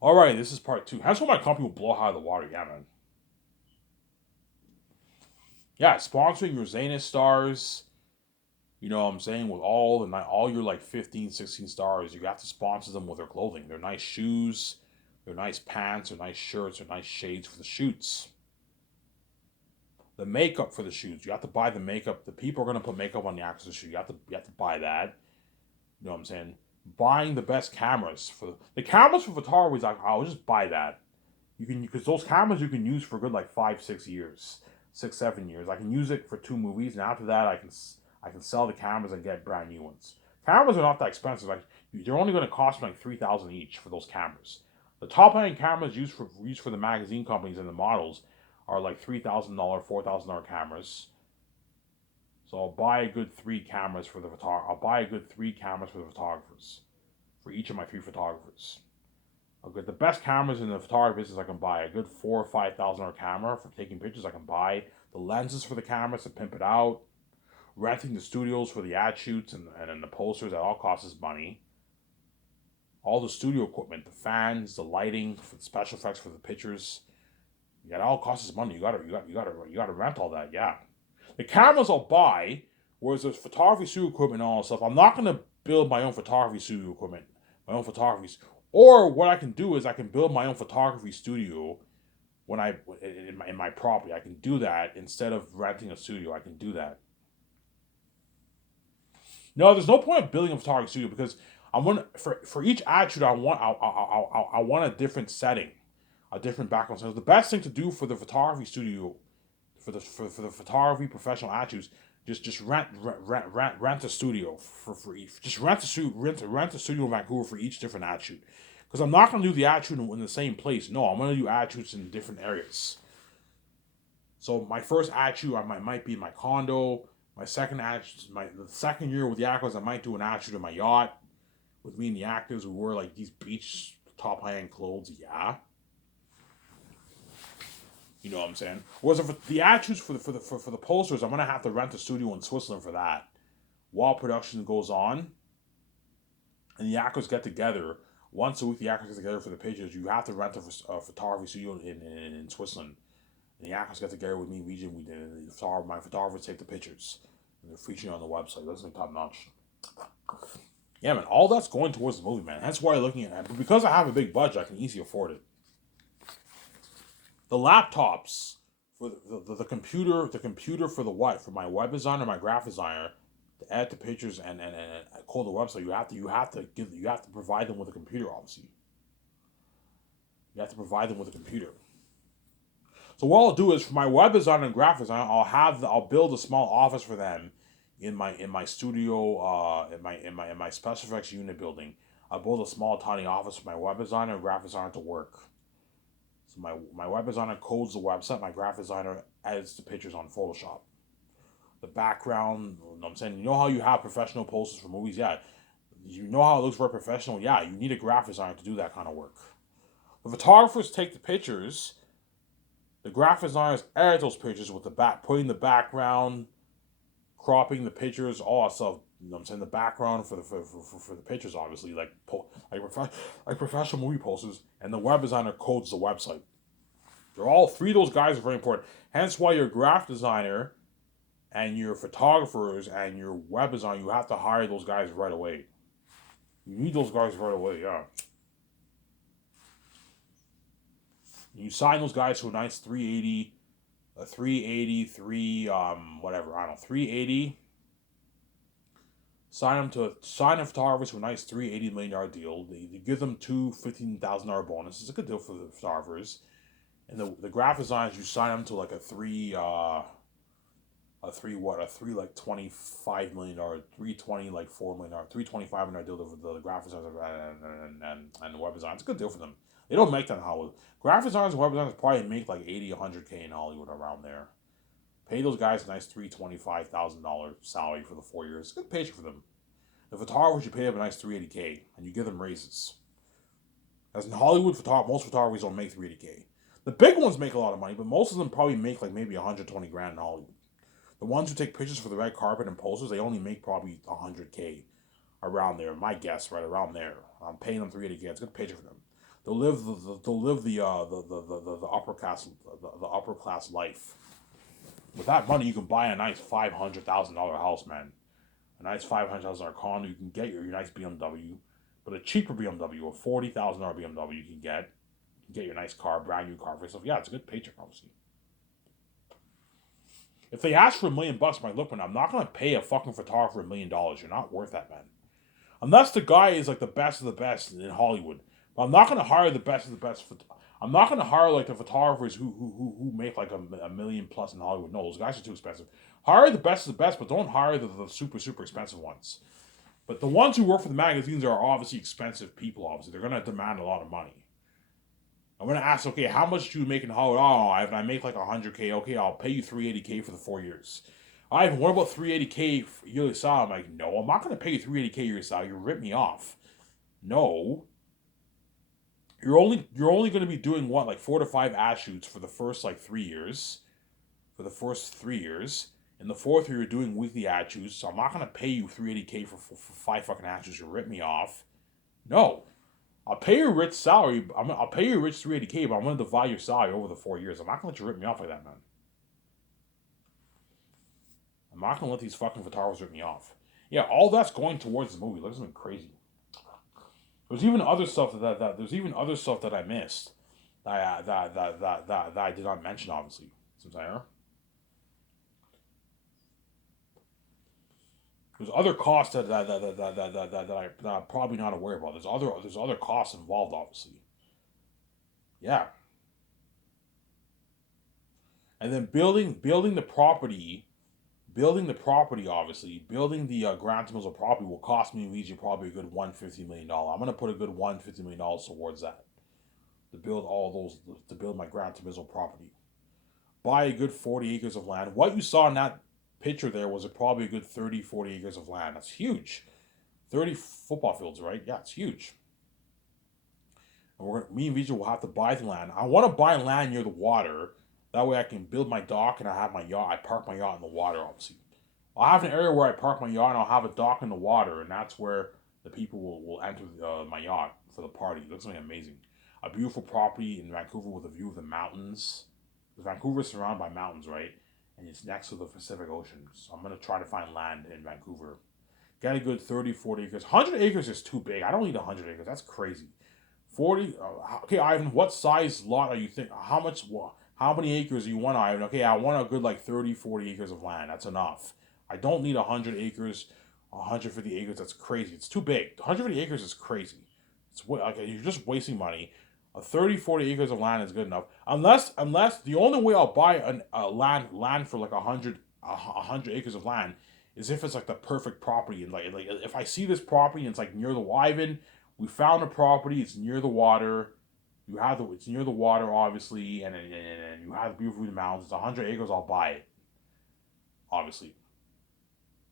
All right, this is part two. That's what my company will blow out of the water. Yeah, man. Yeah, sponsoring your Zenith stars. You know what I'm saying? With all your like 15, 16 stars, you have to sponsor them with their clothing. Their nice shoes, their nice pants, their nice shirts, their nice shades for the shoots. The makeup for the shoots. You have to buy the makeup. The people are gonna put makeup on the actors of the shoot. You have to buy that. You know what I'm saying? Buying the best cameras for the cameras for photographers. I'll just buy that. You can because those cameras you can use for good like 5 6 years, 6 7 years. I can use it for 2 movies, and after that I can sell the cameras and get brand new ones. Cameras are not that expensive. Like they're only going to cost me like 3,000 each for those cameras. The top end cameras used for the magazine companies and the models are like $3,000, $4,000 cameras. So I'll buy a good three cameras for the photog. I'll buy a good three cameras for the photographers, for each of my three photographers. Okay, the best cameras in the photography business I can buy a good $4 or $5,000 camera for taking pictures. I can buy the lenses for the cameras to pimp it out, renting the studios for the ad shoots and then the posters. That all costs us money. All the studio equipment, the fans, the lighting, for the special effects for the pictures. Yeah, it all costs us money. You gotta rent all that. Yeah, the cameras I'll buy, whereas the photography studio equipment and all that stuff. I'm not gonna build my own photography studio equipment, my own photography. Or what I can do is I can build my own photography studio when I in my property. I can do that instead of renting a studio. I can do that. No, there's no point of building a photography studio because I want for each attribute I want a different setting, a different background. So the best thing to do for the photography studio, for the photography professional attributes, just rent a studio for each. Just rent a studio in Vancouver for each different attribute. Because I'm not gonna do the attribute in the same place. No, I'm gonna do attributes in different areas. So my first attribute might be my condo. My second attribute, the second year with the actors, I might do an attribute in my yacht with me and the actors. We wear like these beach top high end clothes. Yeah, you know what I'm saying. Whereas if the attributes for the posters, I'm gonna have to rent a studio in Switzerland for that while production goes on, and the actors get together once a week. The actors get together for the pictures. You have to rent a photography studio in Switzerland. And the actors get together with me. We did. And my photographers take the pictures. And they're featured on the website. That's like top notch. Yeah, man. All that's going towards the movie, man. That's why I'm looking at it. But because I have a big budget, I can easily afford it. The laptops for the computer, for the what? For my web designer, my graphic designer, to add the pictures and call the website. You have to provide them with a computer. Obviously, you have to provide them with a computer. So what I'll do is for my web design and graphics, I'll build a small office for them in my studio, in my special effects unit building. I'll build a small tiny office for my web designer and graphic designer to work. So my web designer codes the website, my graphic designer edits the pictures on Photoshop. The background, you know what I'm saying, you know how you have professional posters for movies, yeah. You know how it looks very professional, yeah. You need a graphic designer to do that kind of work. The photographers take the pictures. The graphic designers edit those pictures with the back, putting the background, cropping the pictures, all that stuff. You know what I'm saying? The background for the pictures, obviously, like professional movie posters, and the web designer codes the website. They're all three of those guys are very important. Hence why your graphic designer and your photographers and your web designer, you have to hire those guys right away. You need those guys right away, yeah. You sign those guys to a nice 380, a 383, whatever, I don't know, 380. Sign a photographer to a nice $380 million deal. They give them two $15,000 bonuses. It's a good deal for the photographers. And the graphic designers, you sign them to like a three like $25 million, 320 like $4 million, 325 million deal for the graphic designers and the web designers. It's a good deal for them. They don't make that in Hollywood. Graphic designers and web designers probably make like 80, 100K in Hollywood around there. Pay those guys a nice $325,000 salary for the 4 years. It's a good paycheck for them. The photographers, you pay them a nice 380K and you give them raises. As in Hollywood, most photographers don't make 380K. The big ones make a lot of money, but most of them probably make like maybe 120 grand in Hollywood. The ones who take pictures for the red carpet and posters, they only make probably 100K around there. My guess, right around there. I'm paying them 380K. It's a good paycheck for them. they'll live the upper class life. With that money, you can buy a nice $500,000 house, man. A nice $500,000 condo. You can get your nice BMW, but a cheaper BMW, a $40,000 BMW, you can get. You can get your nice car, brand new car for yourself. Yeah, it's a good paycheck, obviously. If they ask for $1 million, I'm like, look, man, I'm not gonna pay a fucking photographer $1 million. You're not worth that, man. Unless the guy is like the best of the best in Hollywood. But I'm not gonna hire the best of the best. I'm not gonna hire like the photographers who make like a million plus in Hollywood. No, those guys are too expensive. Hire the best of the best, but don't hire the super expensive ones. But the ones who work for the magazines are obviously expensive people. Obviously, they're gonna demand a lot of money. I'm gonna ask, okay, how much do you make in Hollywood? Oh, if I make like 100K, okay, I'll pay you 380K for the 4 years. Ivan, what about 380K yearly salary? I'm like, no, I'm not gonna pay you 380K yearly salary. You rip me off. No, you're only gonna be doing what, like 4 to 5 ad shoots for the first like 3 years. For the first 3 years. In the fourth year, you're doing weekly ad shoots. So I'm not gonna pay you 380K for 5 fucking ad shoots. You rip me off. No, I'll pay you a rich salary. I'll pay you a rich 380K, but I'm gonna divide your salary over the 4 years. I'm not gonna let you rip me off like that, man. I'm not gonna let these fucking photographers rip me off. Yeah, all that's going towards the movie. That's something crazy. There's even other stuff that there's even other stuff that I missed that I did not mention, obviously. Since I are. There's other costs that I'm probably not aware about. There's other costs involved, obviously. Yeah, and then building the property, obviously, building the Grand Turismo property will cost me Luigi probably a good $150 million. I'm gonna put a good $150 million towards that to build all those to build my Gran Turismo property. Buy a good 40 acres of land. What you saw in that picture there was probably a good 30, 40 acres of land. That's huge. 30 football fields, right? Yeah, it's huge. And me and Vijay will have to buy the land. I want to buy land near the water. That way I can build my dock and I have my yacht. I park my yacht in the water, obviously. I'll have an area where I park my yacht and I'll have a dock in the water, and that's where the people will enter my yacht for the party. It looks like amazing. A beautiful property in Vancouver with a view of the mountains. Vancouver is surrounded by mountains, right? And it's next to the Pacific Ocean. So I'm going to try to find land in Vancouver. Get a good 30, 40 acres. 100 acres is too big. I don't need 100 acres. That's crazy. 40. Okay, Ivan, what size lot are you think? How many acres do you want, Ivan? Okay, I want a good like 30, 40 acres of land. That's enough. I don't need 100 acres, 150 acres. That's crazy. It's too big. 150 acres is crazy. Okay, you're just wasting money. A 30, 40 acres of land is good enough. Unless the only way I'll buy land for like 100 acres of land is if it's like the perfect property, and like if I see this property and it's like near the Wyven, we found a property. It's near the water. It's near the water, obviously, and you have the beautiful mountains. It's 100 acres. I'll buy it, obviously.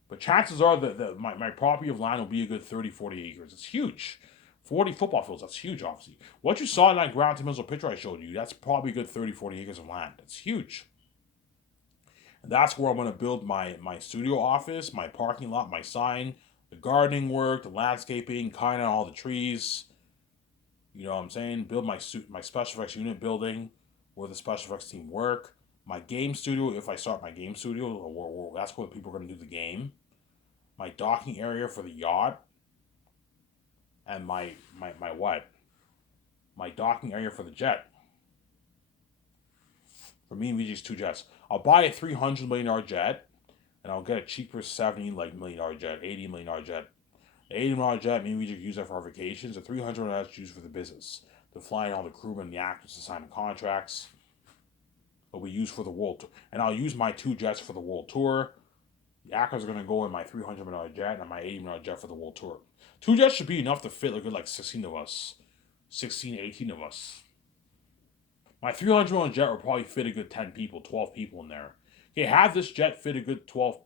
But chances are that my property of land will be a good 30, 40 acres. It's huge. 40 football fields, that's huge, obviously. What you saw in that Grand Turismo picture I showed you, that's probably a good 30, 40 acres of land. That's huge. And that's where I'm going to build my studio office, my parking lot, my sign, the gardening work, the landscaping, kind of all the trees. You know what I'm saying? Build my special effects unit building where the special effects team work. My game studio, if I start my game studio, that's where people are going to do the game. My docking area for the yacht. And my what? My docking area for the jet. For me and VJ's two jets. I'll buy a $300 million jet, and I'll get a cheaper $70 million jet, $80 million jet. The $80 million jet, me and VJ use that for our vacations. The $300 jet used for the business. To fly in all the crewmen and the actors to sign the contracts. It'll be used for the world tour. And I'll use my two jets for the world tour. The actors are going to go in my $300 million jet and my $80 million jet for the world tour. Two jets should be enough to fit a good like 16 of us. 16, 18 of us. My $300 million jet will probably fit a good 10 people, 12 people in there. Okay, have this jet fit a good 12.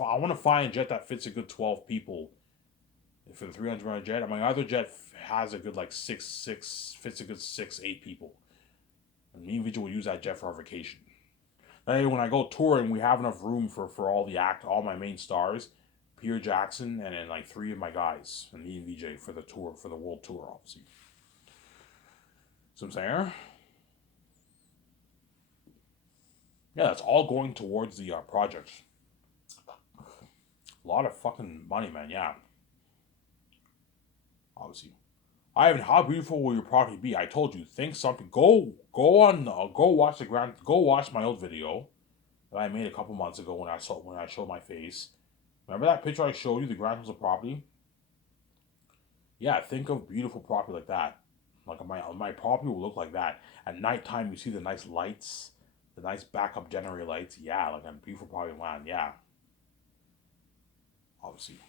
I want to find a jet that fits a good 12 people for the $300 million jet. And my other jet has a good like fits a good 6, 8 people. And me and Vijay will use that jet for our vacation. That way, when I go touring, we have enough room for all my main stars, Peter Jackson, and then like 3 of my guys, and me and VJ for the tour, for the world tour, obviously. So I'm saying, yeah, that's all going towards the project. A lot of fucking money, man. Yeah, obviously. Ivan, how beautiful will your property be? I told you, think something. Go watch go watch my old video that I made a couple months ago when I showed my face. Remember that picture I showed you, the Grand Hills of property? Yeah, think of beautiful property like that. Like my property will look like that. At nighttime, you see the nice lights, the nice backup generator lights. Yeah, like a beautiful property land. Yeah, obviously.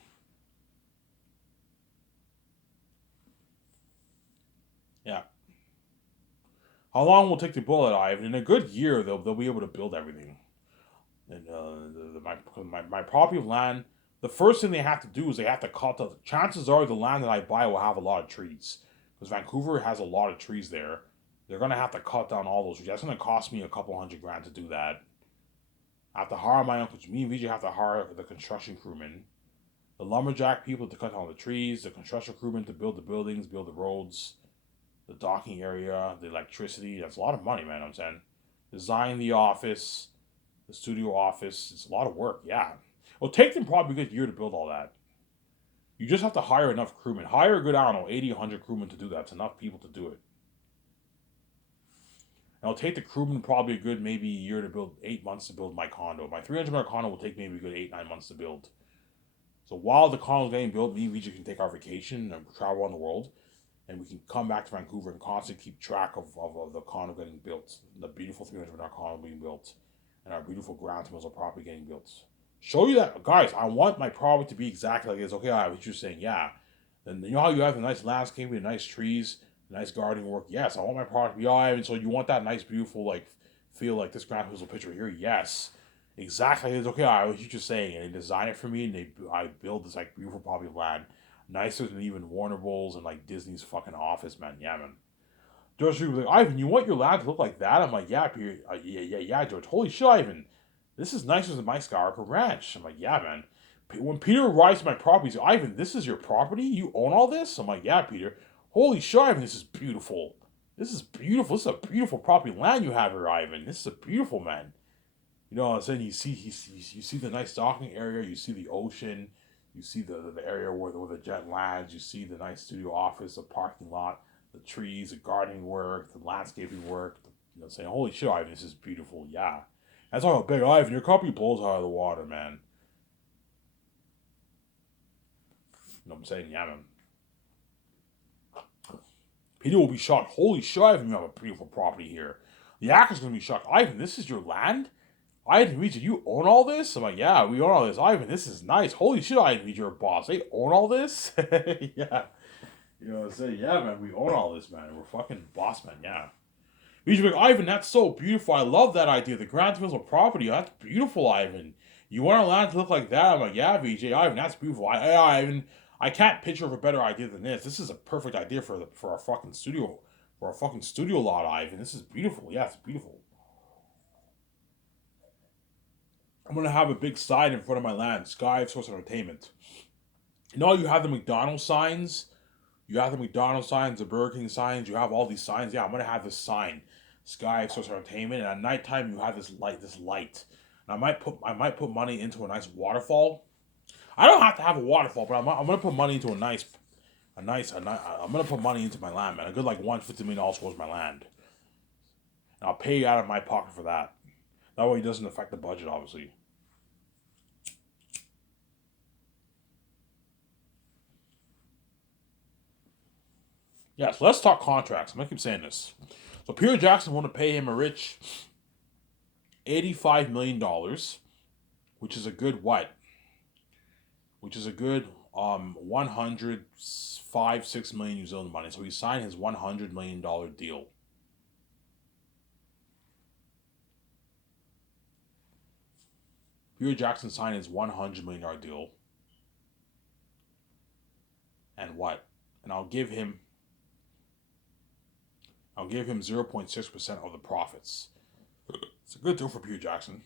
Yeah. How long will it take to build it, Ivan? In a good year, they'll be able to build everything. And my property of land, the first thing they have to do is they have to cut the. Chances are the land that I buy will have a lot of trees because Vancouver has a lot of trees there. They're gonna have to cut down all those trees. That's gonna cost me a couple hundred grand to do that. I have to hire my own. Me and VJ have to hire the construction crewmen, the lumberjack people to cut down the trees, the construction crewmen to build the buildings, build the roads, the docking area, the electricity. That's a lot of money, man. I'm saying, design the office, the studio office. It's a lot of work. Yeah, it'll take them probably a good year to build all that. You just have to hire enough crewmen. Hire a good, I don't know, 80, 100 crewmen to do that. It's enough people to do it. And it'll take the crewmen probably a good maybe a year to build, 8 months to build my condo. My 300 condo will take maybe a good 8, 9 months to build. So while the condo's getting built, me and VJ can take our vacation and travel around the world. And we can come back to Vancouver and constantly keep track of the condo getting built, the beautiful 300 condo being built, and our beautiful Grand Hills property getting built. Show you that, guys. I want my property to be exactly like this. Okay, I was just saying, yeah. And you know how you have the nice landscaping, the nice trees, the nice gardening work. Yes, I want my property to be all right. And so you want that nice, beautiful, like feel like this Grand Hills picture here. Yes, exactly. It's okay. I was just saying, and they design it for me, and I build this like beautiful property of land, nicer than even Warner Bros. And like Disney's fucking office, man. Yeah, man. George was like, Ivan, you want your land to look like that? I'm like, yeah, Peter. Yeah, George. Holy shit, Ivan. This is nicer than my Skyarker Ranch. I'm like, yeah, man. When Peter arrives to my property, he's like, Ivan, this is your property? You own all this? I'm like, yeah, Peter. Holy shit, Ivan, this is beautiful. This is beautiful. This is a beautiful property land you have here, Ivan. This is a beautiful, man. You know what I'm saying? You see the nice docking area. You see the ocean. You see the area where the jet lands. You see the nice studio office, the parking lot, the trees, the gardening work, the landscaping work. You know, saying, holy shit, Ivan, this is beautiful. Yeah. That's all big Ivan. Your company blows out of the water, man. You know what I'm saying? Yeah, man. Peter will be shocked. Holy shit, Ivan, you have a beautiful property here. The actor's gonna be shocked. Ivan, this is your land? Ivan Reed, you own all this? I'm like, yeah, we own all this. Ivan, this is nice. Holy shit, Ivan Reed, you're a boss. They own all this? Yeah. You know what I'm saying? Yeah, man, we own all this, man. We're fucking boss, man, yeah. Reed's like, Ivan, that's so beautiful. I love that idea. The Grand Hills of property. That's beautiful, Ivan. You want our land to look like that? I'm like, yeah, VJ, Ivan, that's beautiful. Ivan, I can't picture of a better idea than this. This is a perfect idea for our fucking studio, for our fucking studio lot, Ivan. This is beautiful. Yeah, it's beautiful. I'm gonna have a big sign in front of my land, Sky Source Entertainment. You know, you have the McDonald's signs. You have the McDonald's signs, the Burger King signs. You have all these signs. Yeah, I'm gonna have this sign, Sky Source Entertainment. And at nighttime, you have this light, And I might put money into a nice waterfall. I don't have to have a waterfall, but I'm gonna put money into I'm gonna put money into my land, man. A good like $150 million towards my land. And I'll pay you out of my pocket for that. That way, it doesn't affect the budget, obviously. Yeah, so let's talk contracts. I'm gonna keep saying this. So Peter Jackson want to pay him a rich $85 million, which is a good what? Which is a good 105 6 million New Zealand money. So he signed his $100 million deal. Peter Jackson signed his $100 million deal, and what? And I'll give him 0.6% of the profits. It's a good deal for Peter Jackson.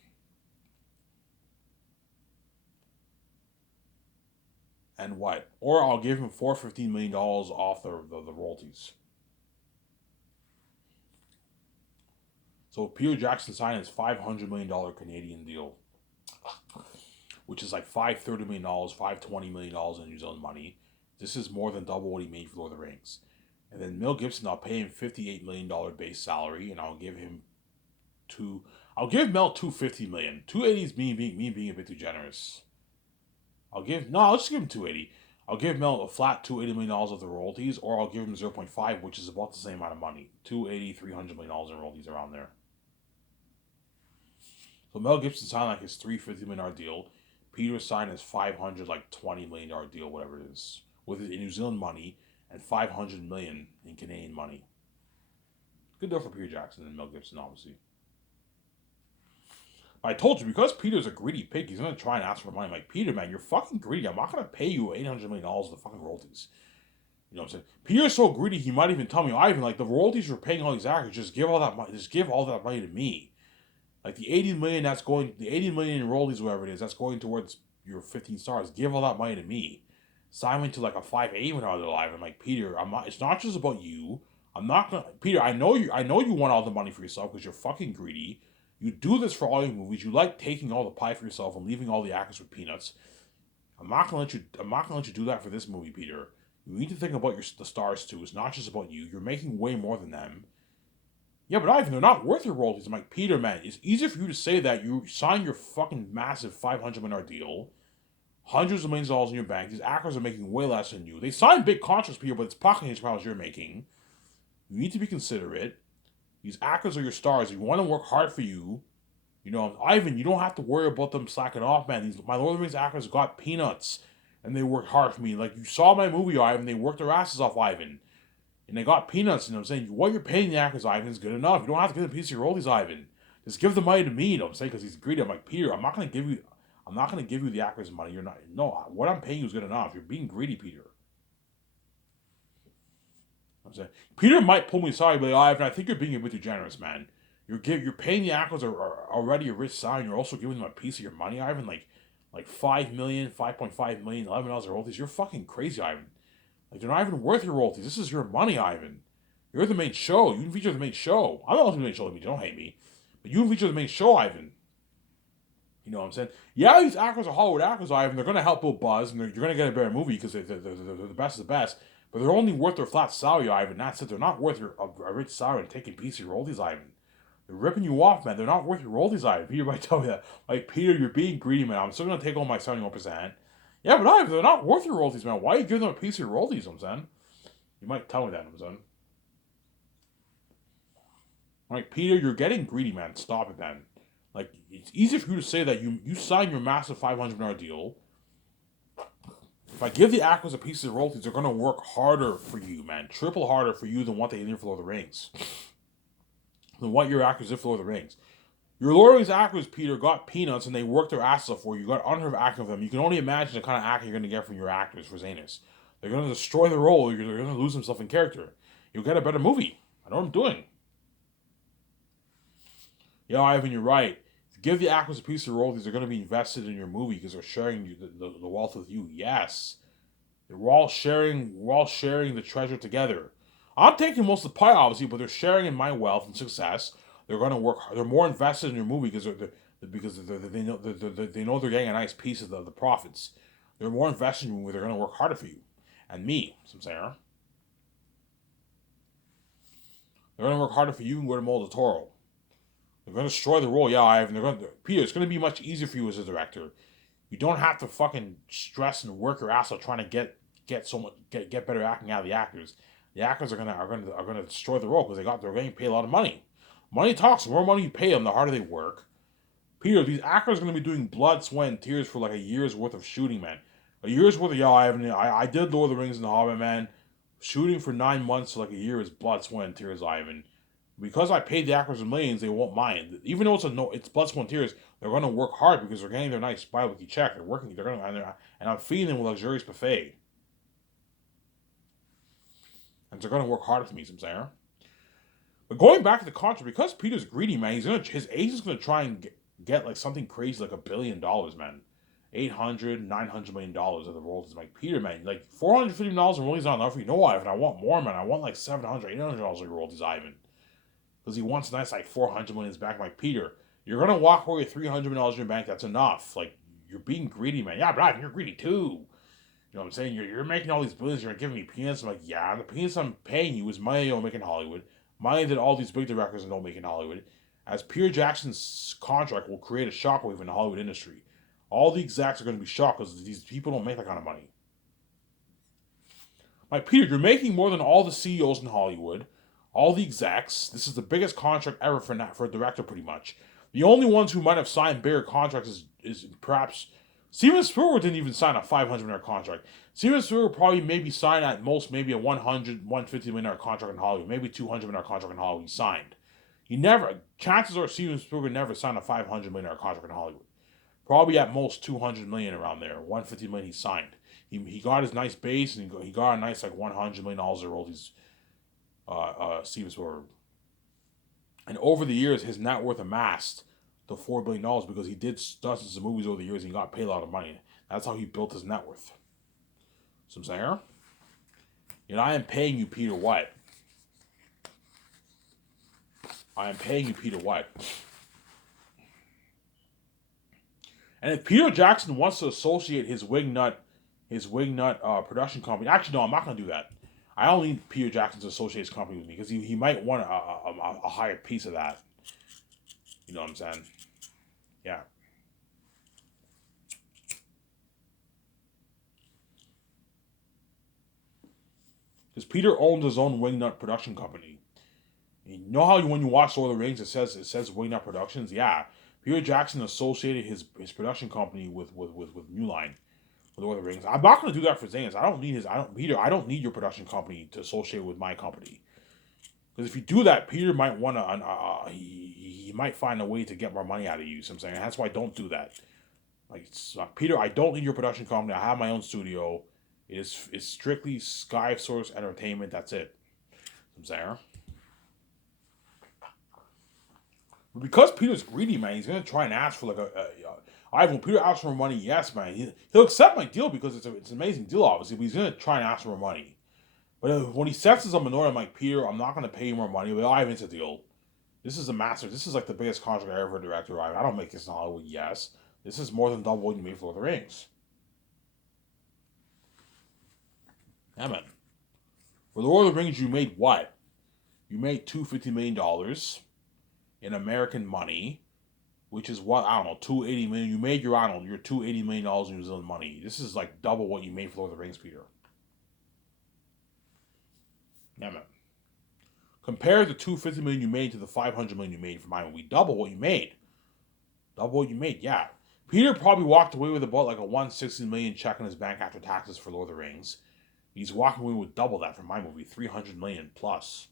And what? Or I'll give him $415 million off the royalties. So Peter Jackson signed his $500 million Canadian deal, which is like $530 million, $520 million in New Zealand money. This is more than double what he made for Lord of the Rings. And then Mel Gibson, I'll pay him $58 million base salary, and I'll give him two. I'll give Mel $250 million. $280 is me being a bit too generous. I'll just give him $280. I'll give Mel a flat $280 of the royalties, or I'll give him 0.5, which is about the same amount of money. $280, $300 million in royalties around there. So Mel Gibson signed like his $350 million deal. Peter signed his $520 million deal, whatever it is, with it in New Zealand money and $500 million in Canadian money. Good deal for Peter Jackson and Mel Gibson, obviously. I told you, because Peter's a greedy pig, he's going to try and ask for money. I'm like, Peter, man, you're fucking greedy. I'm not going to pay you $800 million of the fucking royalties. You know what I'm saying? Peter's so greedy, he might even tell me, Ivan, like, the royalties you're paying all these actors, just give all that money to me. Like, the $80 million in royalties, whatever it is, that's going towards your 15 stars. Give all that money to me. Sign me to like a $580 when I was alive. I'm like, Peter, it's not just about you. Peter, I know you want all the money for yourself because you're fucking greedy. You do this for all your movies. You like taking all the pie for yourself and leaving all the actors with peanuts. I'm not gonna let you do that for this movie, Peter. You need to think about the stars too. It's not just about you. You're making way more than them. Yeah, but Ivan, they're not worth your royalties. I'm like, Peter, man, it's easier for you to say that. You signed your fucking massive $500 million deal, hundreds of millions of dollars in your bank. These actors are making way less than you. They signed big contracts, Peter, but it's pocketing as well as you're making. You need to be considerate. These actors are your stars. You want to work hard for you. You know, Ivan, you don't have to worry about them slacking off, man. My Lord of the Rings actors got peanuts, and they worked hard for me. Like, you saw my movie, Ivan. They worked their asses off, Ivan. And they got peanuts, you know what I'm saying? What you're paying the actors, Ivan, is good enough. You don't have to give them a piece of your royalties, Ivan. Just give the money to me, you know what I'm saying? Because he's greedy. I'm like, Peter, I'm not going to give you the actors' money. What I'm paying you is good enough. You're being greedy, Peter. I'm saying, Peter might pull me aside, but Ivan, I think you're being a bit too generous, man. You're paying the actors are already a rich salary, and you're also giving them a piece of your money, Ivan. Like $5 million, $5.5 million, $11 royalties. You're fucking crazy, Ivan. Like, they're not even worth your royalties. This is your money, Ivan. You're the main show. You can feature the main show. I'm not the main show. Don't hate me, but you can feature the main show, Ivan. You know what I'm saying? Yeah, these actors are Hollywood actors, Ivan. They're going to help build buzz, and you're going to get a better movie because they're the best of the best. But they're only worth their flat salary, Ivan. That's it. They're not worth a rich salary and taking piece of your royalties, Ivan. They're ripping you off, man. They're not worth your royalties, Ivan. Peter might tell me that. Like, Peter, you're being greedy, man. I'm still going to take all my 71%. Yeah, but Ivan, they're not worth your royalties, man. Why are you giving them a piece of your royalties, I'm saying? You might tell me that, I'm saying. Like, Peter, you're getting greedy, man. Stop it, man. Like, it's easy for you to say that you signed your massive $500 million deal. If I give the actors a piece of the royalties, they're going to work harder for you, man. Triple harder for you than what they did for Lord of the Rings. Than what your actors did for Lord of the Rings. Your Lord of the Rings actors, Peter, got peanuts and they worked their asses off for you. You got unheard of acting with them. You can only imagine the kind of acting you're going to get from your actors for Zanus. They're going to destroy the role. They're going to lose themselves in character. You'll get a better movie. I know what I'm doing. Yeah, Ivan, you're right. Give the actors a piece of royalties. They're going to be invested in your movie because they're sharing the wealth with you. Yes, we're all sharing the treasure together. I'm taking most of the pie, obviously, but they're sharing in my wealth and success. They're going to work. They're more invested in your movie because they know they're getting a nice piece of the profits. They're more invested in your movie. They're going to work harder for you and me. Some saying they're going to work harder for you and Guillermo del Toro. They're going to destroy the role, yeah, Ivan. Peter, it's going to be much easier for you as a director. You don't have to fucking stress and work your ass off trying to get better acting out of the actors. The actors are gonna destroy the role because they're getting paid a lot of money. Money talks. The more money you pay them, the harder they work. Peter, these actors are gonna be doing blood, sweat, and tears for like a year's worth of shooting, man. A year's worth of Ivan. I did Lord of the Rings and the Hobbit, man. Shooting for 9 months to like a year is blood, sweat, and tears, Ivan. Because I paid the actors millions, they won't mind. Even though it's blood, sweat, and tears, they're gonna work hard because they're getting their nice bi-weekly check. They're working. And I'm feeding them with luxurious buffet. And they're gonna work harder for me, some saying. But going back to the contract, because Peter's greedy, man, his agent's gonna try and get like something crazy like $1 billion, man. $900 million of the royalties. Like, Peter, man, like $450 in royalties not enough for you. No, Ivan, I want more, man. I want like $700, $800 of royalties, Ivan. because he wants a nice like 400 million in his bank. I'm like, Peter, you're gonna walk away with $300 million in your bank. That's enough. Like, you're being greedy, man. Yeah, but you're greedy too. You know what I'm saying? You're making all these billions. You're giving me peanuts. I'm like, yeah, the peanuts I'm paying you is money you don't make in Hollywood. Money that all these big directors don't make in Hollywood. As Peter Jackson's contract will create a shockwave in the Hollywood industry. All the execs are going to be shocked because these people don't make that kind of money. Like, Peter, you're making more than all the CEOs in Hollywood, all the execs. This is the biggest contract ever for a director, pretty much. The only ones who might have signed bigger contracts is perhaps Steven Spielberg didn't even sign a $500 million contract. Steven Spielberg probably maybe signed at most maybe a $100, $150 million contract in Hollywood, maybe $200 million contract in Hollywood. He signed. He never. Chances are Steven Spielberg never signed a $500 million contract in Hollywood. Probably at most $200 million around there. $150 million he signed. He got his nice base and he got a nice like $100 million of royalties. Steven Spielberg. And over the years, his net worth amassed to $4 billion because he did dozens of movies over the years and he got paid a lot of money. That's how he built his net worth. So I'm saying, I am paying you, Peter, what? I am paying you, Peter, what? And if Peter Jackson wants to associate his Wingnut production company, actually, no, I'm not going to do that. I don't need Peter Jackson to associate his company with me because he might want a higher piece of that. You know what I'm saying? Yeah. Because Peter owns his own Wingnut production company. You know how when you watch Lord of the Rings, it says Wingnut Productions? Yeah. Peter Jackson associated his production company with New Line, with Lord of the Rings. I'm not going to do that for Zanes. I don't need your production company to associate with my company. Because if you do that, Peter might want to, he might find a way to get more money out of you. So I'm saying that's why I don't do that. Like, Peter, I don't need your production company. I have my own studio. It's strictly Sky Source Entertainment. That's it. I'm saying. But because Peter's greedy, man, he's gonna try and ask for like Ivan. Peter asks for money, yes, man. He'll accept my deal because it's an amazing deal, obviously. But he's gonna try and ask for more money. But when he senses I'm annoyed, I'm like, Peter, I'm not gonna pay you more money. But Ivan, it's a deal. This is a master. This is like the biggest contract I ever directed. Ivan. I don't make this in Hollywood. Yes, this is more than double what you made for Lord of the Rings. Yeah, man. For the Lord of the Rings, you made what? You made $250 million in American money, which is what, I don't know, $280 million. You made your $280 million in New Zealand money. This is like double what you made for Lord of the Rings, Peter. Yeah, man. Compare the $250 million you made to the $500 million you made for my movie. Double what you made. Double what you made, yeah. Peter probably walked away with about like a $160 million check in his bank after taxes for Lord of the Rings. He's walking away with double that for my movie, $300 million plus.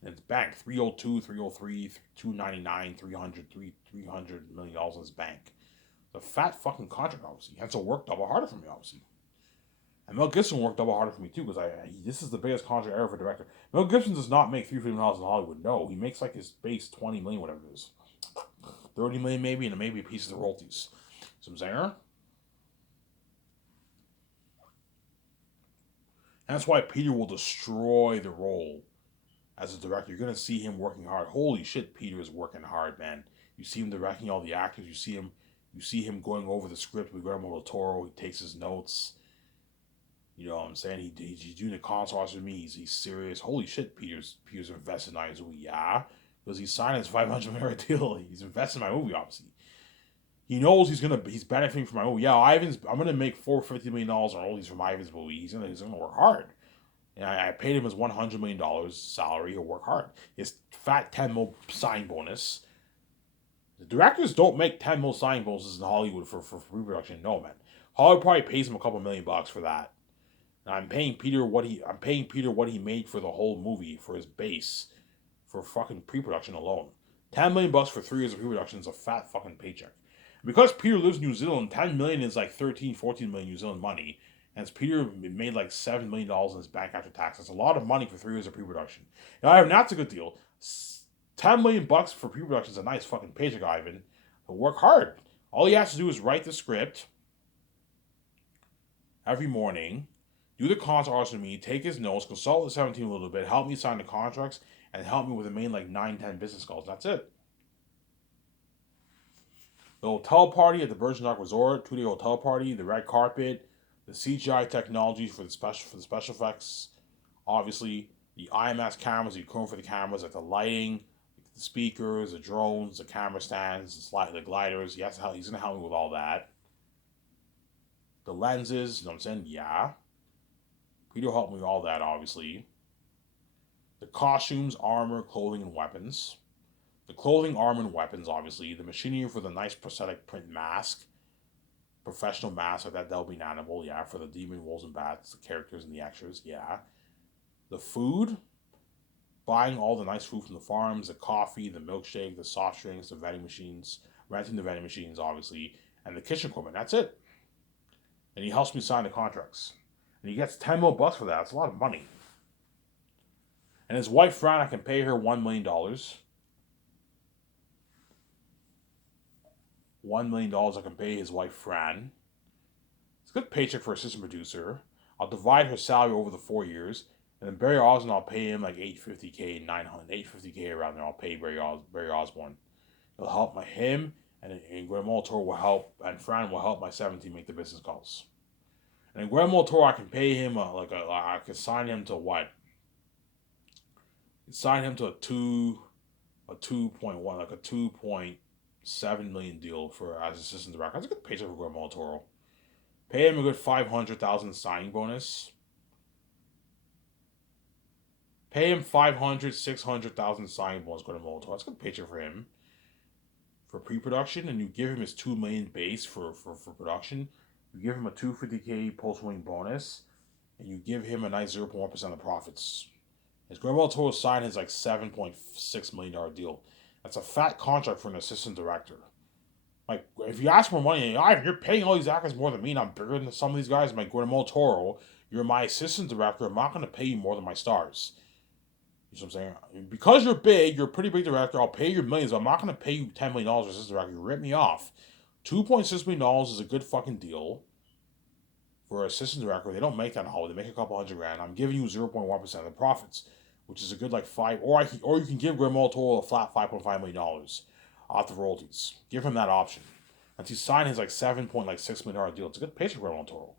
And it's bank, 302, 303, 299, 300, $300 million in his bank. It's a fat fucking contract, obviously. And so worked double harder for me, obviously. And Mel Gibson worked double harder for me too, because this is the biggest contract ever for a director. Mel Gibson does not make $350 million in Hollywood. No, he makes like his base $20 million, whatever it is. $30 million maybe, and maybe a piece of the royalties. So I'm saying, and that's why Peter will destroy the role as a director. You're gonna see him working hard. Holy shit, Peter is working hard, man. You see him directing all the actors. You see him going over the script with Guillermo del Toro. He takes his notes. You know what I'm saying? He's doing the consults with me. He's serious. Holy shit, Peter's invested in my movie. Yeah, because he signed his $500 million deal. He's invested in my movie, obviously. He knows he's benefiting from my movie. Yeah, I'm gonna make $450 million in royalties from Ivan's movie. He's gonna work hard. And I paid him his $100 million salary. He'll work hard. His fat 10 mil sign bonus. The directors don't make 10 mil sign bonuses in Hollywood for pre-production. No, man. Hollywood probably pays him a couple $1 million for that. And I'm paying Peter what he made for the whole movie, for his base, for fucking pre-production alone. $10 million for 3 years of pre-production is a fat fucking paycheck. Because Peter lives in New Zealand, $10 million is like 13, 14 million New Zealand money. And Peter made like $7 million in his bank after tax. That's a lot of money for 3 years of pre-production. Now, Ivan, that's a good deal. $10 million for pre-production is a nice fucking paycheck, Ivan. But work hard. All he has to do is write the script every morning, do the contracts with me, take his notes, consult with the 17 a little bit, help me sign the contracts, and help me with the main like 9-10 business calls. That's it. The hotel party at the Virgin Rock Resort, 2-day hotel party, the red carpet, the CGI technology for the special effects, obviously the IMAX cameras, the chrome for the cameras, like the lighting, the speakers, the drones, the camera stands, the gliders. He's gonna help me with all that. The lenses, you know what I'm saying? Yeah. Peter helped me with all that, obviously. The costumes, armor, clothing, and weapons. The clothing, armor, and weapons, obviously. The machinery for the nice prosthetic print mask. Professional mask, like that'll be animable, yeah. For the demon, wolves, and bats, the characters and the extras, yeah. The food. Buying all the nice food from the farms, the coffee, the milkshake, the soft drinks, the vending machines. Renting the vending machines, obviously. And the kitchen equipment, that's it. And he helps me sign the contracts. And he gets $10 more for that. That's a lot of money. And his wife, Fran, I can pay her $1 million. $1 million I can pay his wife, Fran. It's a good paycheck for an assistant producer. I'll divide her salary over the 4 years. And then Barry Osborne, I'll pay him like $850K, $850K around there. I'll pay Barry Osborne. It'll help him, and Guillermo del Toro will help, and Fran will help my 17 make the business calls. And Guillermo del Toro, I can pay him I can sign him to what? Sign him to a 2.1, like a 2.7 million deal for as assistant director. That's a good paycheck for Guillermo del Toro. Pay him a good $500,000 signing bonus. Pay him $600,000 signing bonus, Guillermo del Toro. That's a good paycheck for him. For pre-production, and you give him his $2 million base for production. You give him a $250K post-winning bonus, and you give him a nice 0.1% of profits. His Guillermo del Toro signed his like $7.6 million deal. That's a fat contract for an assistant director. Like, if you ask for money, and you're paying all these actors more than me, and I'm bigger than some of these guys, I'm like, Guillermo del Toro, you're my assistant director, I'm not going to pay you more than my stars. You know what I'm saying? Because you're big, you're a pretty big director, I'll pay you millions, but I'm not going to pay you $10 million for assistant director. You rip me off. $2.6 million is a good fucking deal for an assistant director. They don't make that in Hollywood. They make a couple $100,000. I'm giving you 0.1% of the profits, which is a good like $5, or you can give Guillermo del Toro a flat $5.5 million off the royalties. Give him that option. And he signed his like $7.6 million deal. It's a good paycheck for Guillermo del Toro.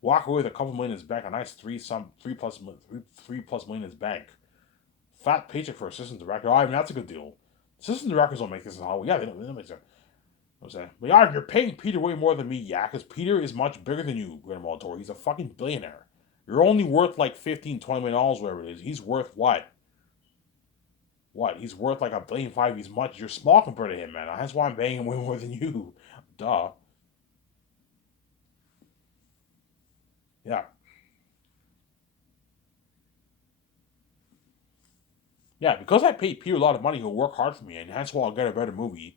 Walk away with a couple million in his bank, a nice three plus million in his bank. Fat paycheck for assistant director. I mean, that's a good deal. Assistant directors don't make this in Hollywood. Yeah, they don't make that. I'm saying, but yeah, you're paying Peter way more than me, yeah, because Peter is much bigger than you, Guillermo del Toro. He's a fucking billionaire. You're only worth like $15-20 million, whatever it is. He's worth what? What? He's worth like $1.5 billion. He's much. You're small compared to him, man. That's why I'm paying him way more than you. Duh. Yeah. Yeah, because I paid Peter a lot of money, he'll work hard for me, and that's why I'll get a better movie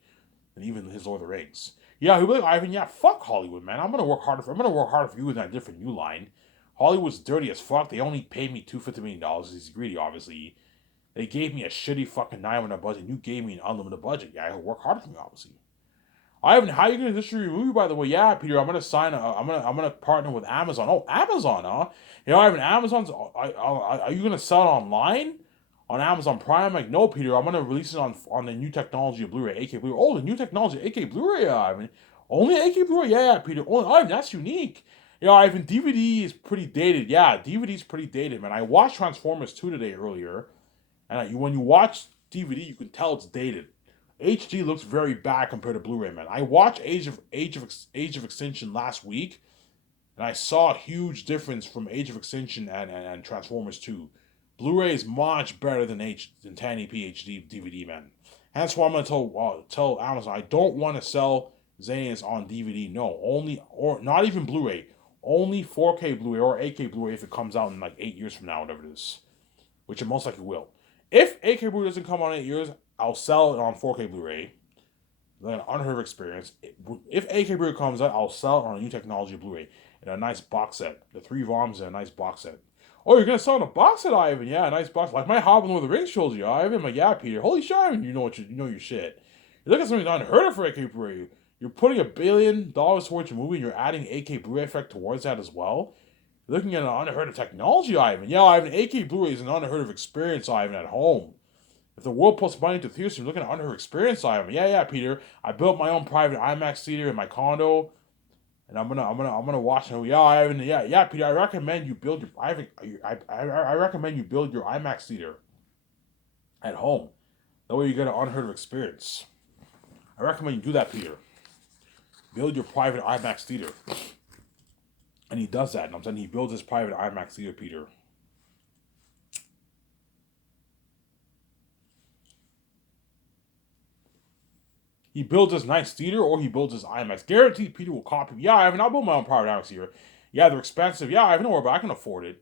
than even his Lord of the Rings. Yeah, he'll be like, Ivan, yeah, fuck Hollywood, man. I'm gonna work harder for you with that different new line. Hollywood's dirty as fuck. They only paid me $250 million. He's greedy, obviously. They gave me a shitty fucking $9 million budget. You gave me an unlimited budget. Yeah, he'll work harder for me, obviously. Ivan, how are you gonna distribute your movie, by the way? Yeah, Peter, I'm gonna partner with Amazon. Oh, Amazon, huh? You know, Ivan, Amazon's. Are you gonna sell it online? On Amazon Prime? I'm like, no, Peter, I'm gonna release it on the new technology of Blu-ray, AK Blu-ray. Oh, the new technology, AK Blu-ray, Ivan. Only AK Blu-ray, yeah, Peter. Only, Ivan, that's unique. You know, Ivan, DVD is pretty dated. Yeah, DVD's pretty dated, man. I watched Transformers 2 today earlier, and when you watch DVD, you can tell it's dated. HD looks very bad compared to Blu-ray, man. I watched Age of Extinction last week, and I saw a huge difference from Age of Extinction and Transformers 2. Blu-ray is much better than 1080p HD DVD, man. That's why I'm gonna tell Amazon I don't want to sell Xenos on DVD. No, or not even Blu-ray. Only 4K Blu-ray or 8K Blu-ray if it comes out in like 8 years from now, whatever it is, which it most likely will. If 8K Blu-ray doesn't come out in 8 years, I'll sell it on 4K Blu-ray. Like an unheard of experience. If 8K Blu-ray comes out, I'll sell it on a new technology Blu-ray in a nice box set. The 3 volumes in a nice box set. Oh, you're gonna sell in a box set, Ivan? Yeah, a nice box. Like my Hobbit with the Rings trilogy, Ivan. I'm like, yeah, Peter. Holy shit, Ivan, you know your shit. You look at something unheard of for 8K Blu-ray. You're putting $1 billion towards your movie, and you're adding 8K Blu-ray effect towards that as well. You're looking at an unheard of technology, Ivan. Yeah, Ivan, 8K Blu-ray is an unheard of experience, Ivan, at home. If the world puts money into theaters, you're looking at unheard of experience, Ivan. Yeah, Peter. I built my own private IMAX theater in my condo, and I'm gonna watch it. Yeah, Ivan. Yeah, Peter. I recommend you build your I recommend you build your IMAX theater at home. That way you get an unheard of experience. I recommend you do that, Peter. Build your private IMAX theater. And he does that. And I'm saying he builds his private IMAX theater, Peter. He builds his nice theater or he builds his IMAX. Guaranteed Peter will copy. Yeah, I'll build my own private IMAX theater. Yeah, they're expensive. Yeah, don't worry, but I can afford it.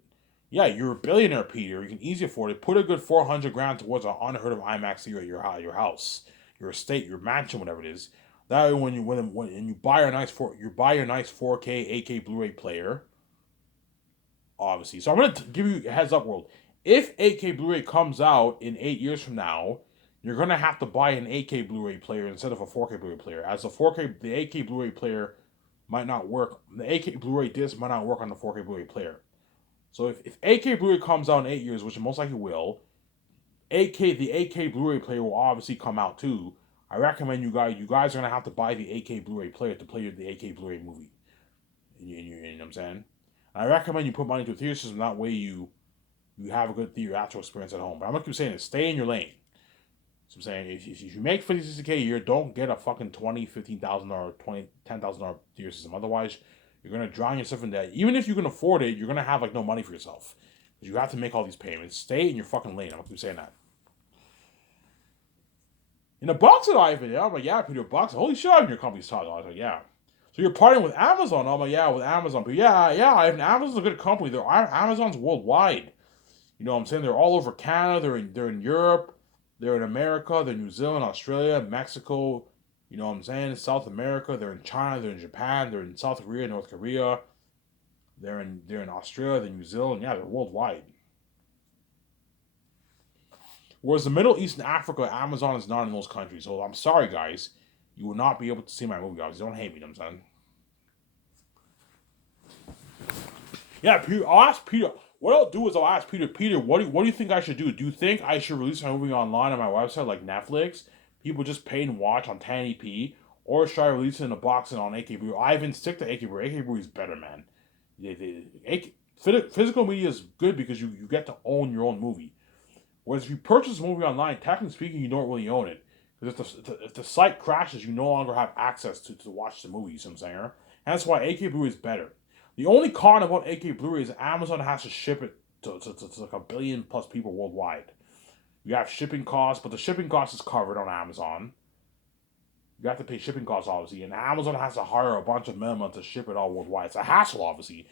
Yeah, you're a billionaire, Peter. You can easily afford it. Put a good 400 grand towards an unheard of IMAX theater at your house, your estate, your mansion, whatever it is. That way, when you buy your nice 4K 8K Blu-ray player, obviously. So I'm gonna give you a heads up, world. If 8K Blu-ray comes out in 8 years from now, you're gonna have to buy an 8K Blu-ray player instead of a 4K Blu-ray player. As the 8K Blu-ray player might not work. The 8K Blu-ray disc might not work on the 4K Blu-ray player. So if 8K Blu-ray comes out in 8 years, which it most likely will, the 8K Blu-ray player will obviously come out too. I recommend you guys are gonna have to buy the 8K Blu-ray player to play the 8K Blu-ray movie. You know what I'm saying? I recommend you put money into a theater system. That way you have a good theatrical experience at home. But I'm gonna keep saying it. Stay in your lane. So I'm saying if you make 50-60K a year, don't get a fucking $20,000, $15,000, $10,000 theater system. Otherwise, you're gonna drown yourself in debt. Even if you can afford it, you're gonna have like no money for yourself because you have to make all these payments. Stay in your fucking lane. I'm gonna keep saying that. In a box of Ivan, yeah, I'm like, yeah, Peter, box. Holy shit, Ivan, your company's top. I was like, yeah. So you're partnering with Amazon. I'm like, yeah, with Amazon. But yeah, Ivan, Amazon's a good company. Amazon's worldwide. You know what I'm saying? They're all over Canada. They're in Europe. They're in America. They're in New Zealand, Australia, Mexico. You know what I'm saying? South America. They're in China. They're in Japan. They're in South Korea, North Korea. They're in Australia. They're in New Zealand. Yeah, they're worldwide. Whereas the Middle East and Africa, Amazon is not in those countries. So I'm sorry, guys. You will not be able to see my movie, guys. Don't hate me, you know what I'm saying? Yeah, Peter, I'll ask Peter. What I'll do is I'll ask Peter, what do you think I should do? Do you think I should release my movie online on my website like Netflix? People just pay and watch on 1080p? Or should I release it in a box and on AK Blu-ray? I even stick to AK Blu-ray. AK Blu-ray is better, man. Physical media is good because you get to own your own movie. Whereas if you purchase a movie online, technically speaking, you don't really own it. Because if the site crashes, you no longer have access to watch the movie, you see what I'm saying? And that's why AK Blu-ray is better. The only con about AK Blu-ray is Amazon has to ship it to like 1 billion plus people worldwide. You have shipping costs, but the shipping cost is covered on Amazon. You have to pay shipping costs, obviously, and Amazon has to hire a bunch of middlemen to ship it all worldwide. It's a hassle, obviously.